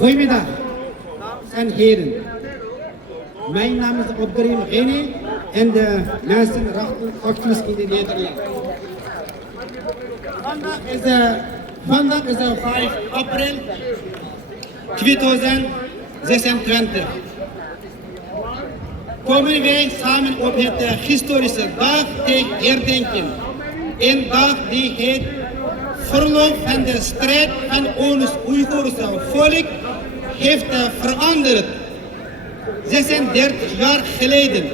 Goedemiddag, dames en heren. Mijn naam is Abderrahim Gheni en de mensenrechtenactivist in Nederland. Vandaag is 5 april 2026. Komen wij samen op het historische dag te herdenken. Een dag die het verloop van de strijd van ons Oeigoerse volk heeft veranderd. 36 jaar geleden,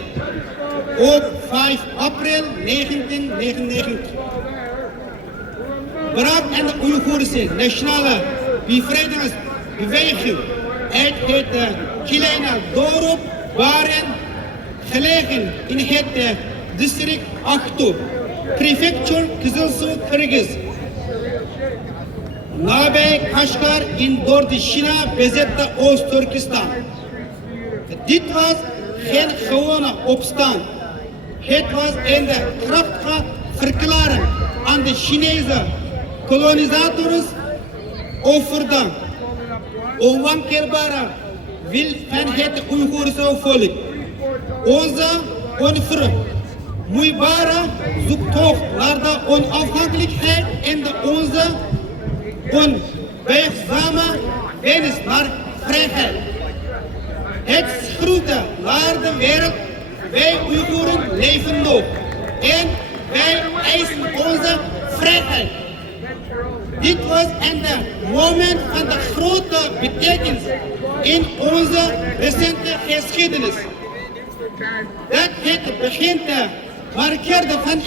op 5 april 1999, brak de Oeigoerse nationale bevrijdingsbeweging uit het kleine dorp waren gelegen in het district Aktub, prefectuur Kızılsu-Kırgız, nabij Kashgar in door de China bezette Oost-Turkestan. Dit was geen gewone opstand. Het was een krachtige verklaring aan de Chinese kolonisators over de onwankelbare wil van het Oeigoerse volk. Onze onvermoeibare zoektocht naar de onafhankelijkheid en onze onbuigzame wens naar vrijheid. Het schreeuwde naar de wereld, wij Oeigoeren leven nog en wij eisen onze vrijheid. Dit was een moment van de grote betekenis in onze recente geschiedenis. Dat het begint markeerde van de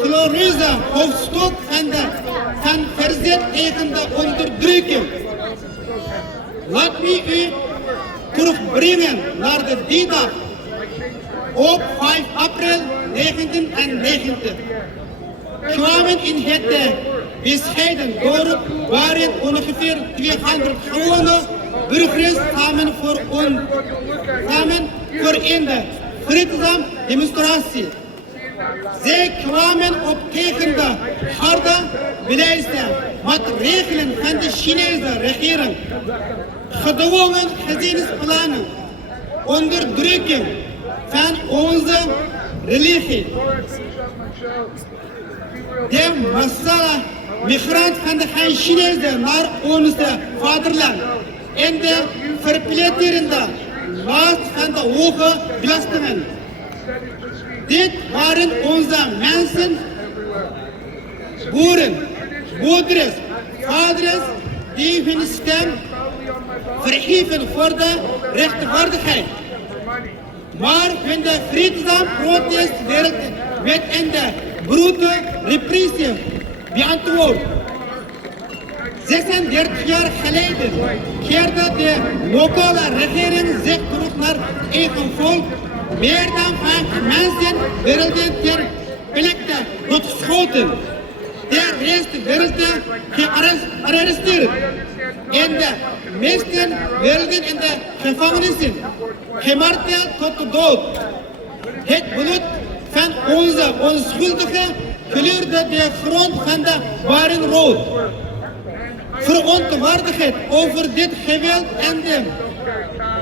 glorieuze hoofdstuk van verzet tegen de onderdrukking. Laat me u terugbrengen naar die dag op 5 april 1990. Kwamen in het bescheiden dorp waren ongeveer 200 gewone burgers samen voor een vreedzame demonstratie. Zij kwamen op tegen de harde beleidsmaatregelen van de Chinese regering, gedwongen gezinsplannen, onderdrukking van onze religie, de massale migratie van de Chinezen naar ons vaderland en de verpletterende last van de hoge belastingen. Dit waren onze mensen, boeren, moeders, vaders, die hun stem verhieven voor de rechtvaardigheid. Maar hun de vreedzame protest werd met een brute repressie beantwoord. 36 jaar geleden keerde de lokale regering zich terug naar eigen volk. Meer dan 5 mensen werden ter plekke doodgeschoten. De rest werden gearresteerd. En de meesten werden in de gevangenissen gemarteld tot de dood. Het bloed van onze onschuldigen kleurde de grond van de waren rood. Verontwaardigd over dit geweld en de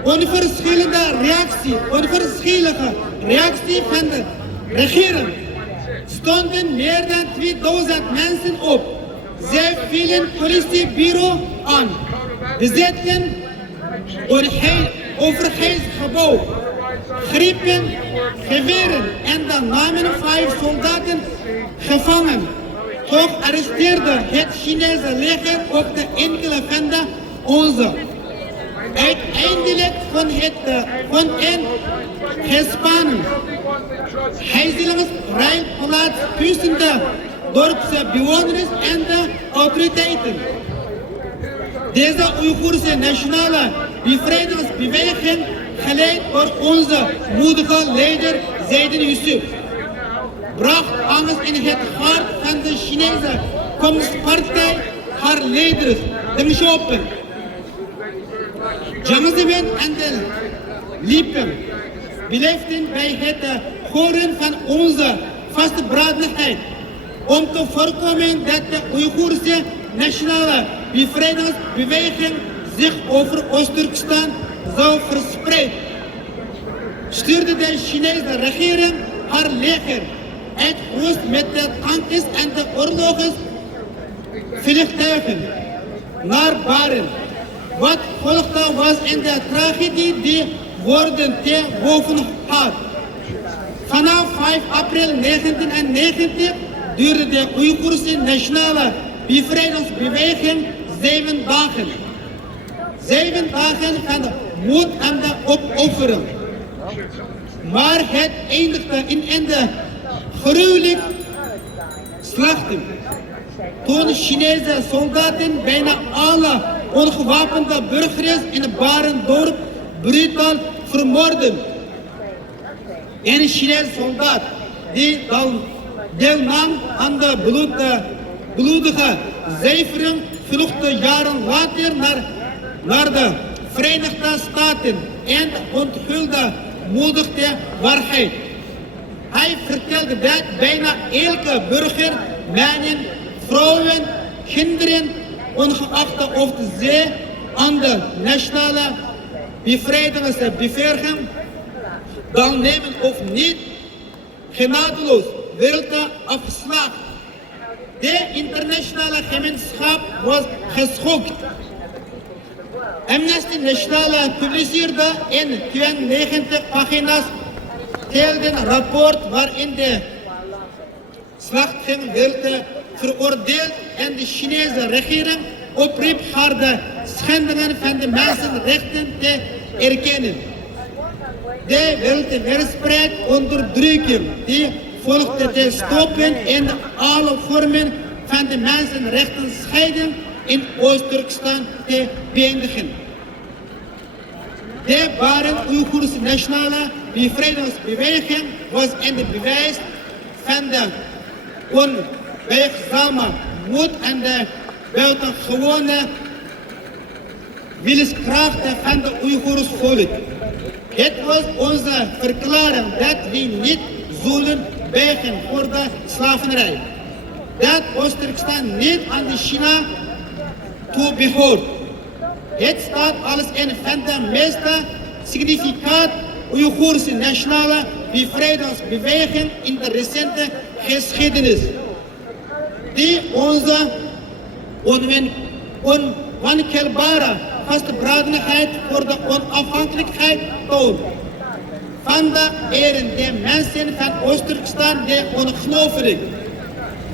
onverschillige reactie van de regering stonden meer dan 2000 mensen op. Zij vielen politiebureau aan, bezetten overheidsgebouw, grepen geweren en namen 5 soldaten gevangen. Toch arresteerde het Chinese leger ook de enkele van onze. Uiteindelijk van een gespannen gijzelingsruil plaats tussen de dorpse bewoners en de autoriteiten. Deze Oeigoerse nationale bevrijdingsbeweging, geleid door onze moedige leider Zeiden Yusuf, bracht angst in het hart van de Chinese Communistpartij, haar leiders, Deng Xiaoping. Jangzemen en de Lipen beleefden bij het horen van onze vastberadenheid om te voorkomen dat de Oeigoerse nationale bevrijdingsbeweging zich over Oost-Turkestan zou verspreiden, stuurde de Chinese regering haar leger uitgerust met de tankers en de oorlogsvliegtuigen naar Baren. Wat volgde was in de tragedie die woorden te boven had. Vanaf 5 april 1990 duurde de Oeigoerse Nationale Bevrijdingsbeweging 7 dagen. 7 dagen van moed en de opoffering. Maar het eindigde in de gruwelijk slachten. Toen Chinese soldaten bijna alle ongewapende burgers in Barendorp brutaal vermoorden. Een Chinese soldaat die dan deelnam aan de bloedige zuivering vluchtte jaren later naar de Verenigde Staten en onthulde moedig de waarheid. Hij vertelde dat bijna elke burger, mannen, vrouwen, kinderen, ongeacht of ze aan de nationale bevrijdingsbeweging deelnemen of niet, genadeloos werd afgeslacht. De internationale gemeenschap was geschokt. Amnesty International publiceerde in 92 pagina's een rapport waarin de slachting werd veroordeeld en de Chinese regering opriep harde schendingen van de mensenrechten te erkennen. De wereldwijd onderdrukking die volgde te stoppen en alle vormen van de mensenrechten scheiding in Oost-Turkestan te beëindigen. De Baren-Oeigoerse Nationale Bevrijdingsbeweging was in de bewijs van de onweerzame moed en de buitengewone wilskracht van de Oeigoers volk. Het was onze verklaring dat we niet zullen buigen voor de slavernij. Dat Oost-Turkestan niet aan de China toebehoort. Het staat als een van de meest significante Oeigoerse nationale bevrijdingsbeweging in de recente geschiedenis, die onze onwankelbare vastberadenheid voor de onafhankelijkheid toont. Vandaag eren de mensen van Oost-Turkestan de ongelooflijk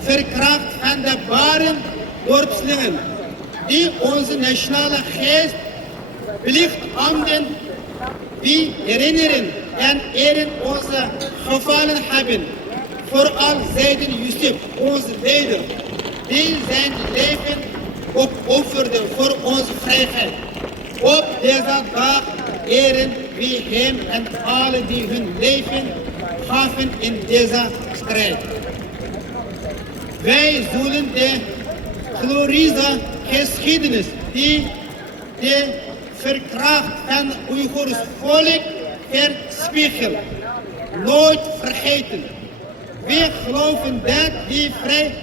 verkracht van de Baren dorpslingen, die onze nationale geest plicht aanden. We herinneren en eren onze gevallen hebben. Vooral zeiden Yusuf, onze leider, die zijn leven opofferden voor onze vrijheid. Op deze dag eren we hem en alle die hun leven gaven in deze strijd. Wij zullen de glorieuze geschiedenis die de verkracht van Oeigoers volk verspiegelt nooit vergeten. We geloven dat we vrij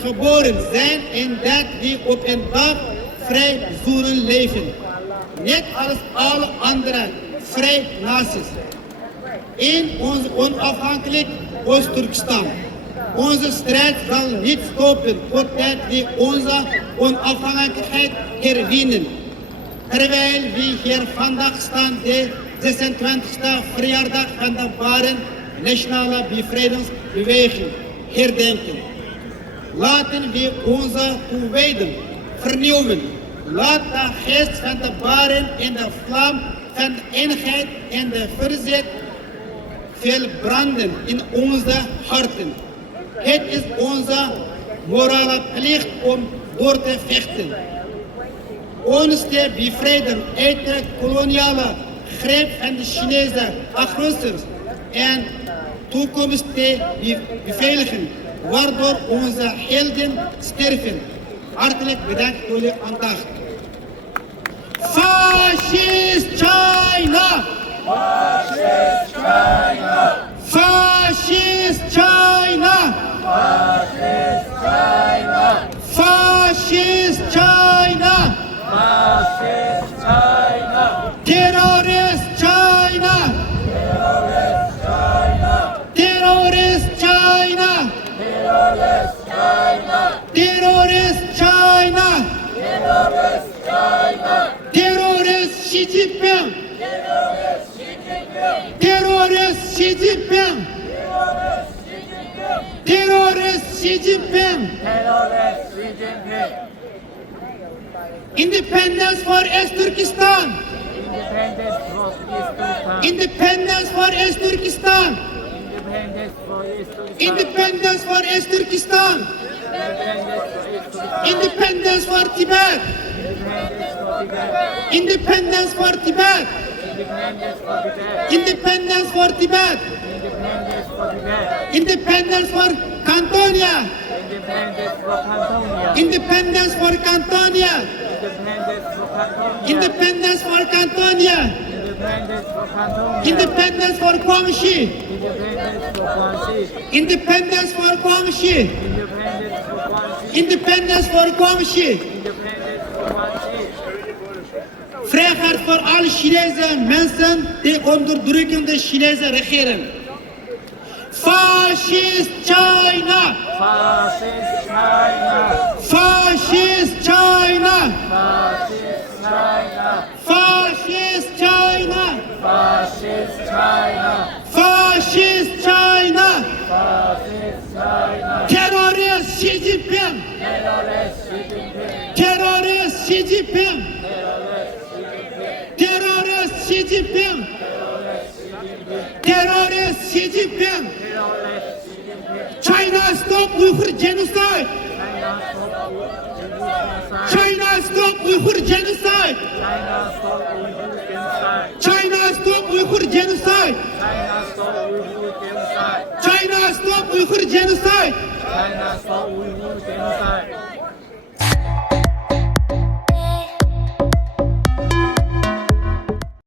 geboren zijn en dat we op een dag vrij zullen leven. Net als alle andere vrije naties. In ons onafhankelijk Oost-Turkestan. Onze strijd zal niet stoppen totdat we onze onafhankelijkheid herwinnen. Terwijl we hier vandaag staan, de 26e verjaardag van de Baren Nationale Bevrijdingsbeweging herdenken. Laten we onze toewijden vernieuwen. Laat de geest van de Baren en de vlam van de eenheid en de verzet veel branden in onze harten. Het is onze morale plicht om door te vechten. Ons te bevrijden uit de koloniale greep van de Chinese agressors en toekomst te beveiligen, waardoor onze helden sterven. Hartelijk bedankt voor uw aandacht. Fascist China! Fascist China! Fascist China! Fascist China! Fascist China! Fascist Jinping. Terrorist Xi Jinping. Terrorist Xi Jinping. Independence for East Turkestan. Independence for East Turkestan. Independence for East Turkestan. Independence for East Turkestan. Independence Independence for East Turkestan. for Tibet. Independence for Tibet. Independence for Tibet. Independence for Tibet. Independence for Tibet. Independence for Cantonia. Independence for Cantonia. Independence for Cantonia. Independence for Cantonia. Independence for Guangxi. Independence for Independence for Guangxi. Guangxi. Independence for Guangxi. Vrijheid voor alle Chinese mensen die onder druk in de Chinese regering. Fascist China! Fascist China. Fascist China! Fascist China. Fascist China! Fascist China. Fascist China! Fascist China. Terrorist Xi Jinping! Terrorist Xi Jinping. Terrorist Xi Jinping! Terrorist Xi Jinping! China stop Uyghur genocide! China stop Uyghur genocide! China stop Uyghur genocide! China stop Uyghur genocide! China stop Uyghur genocide.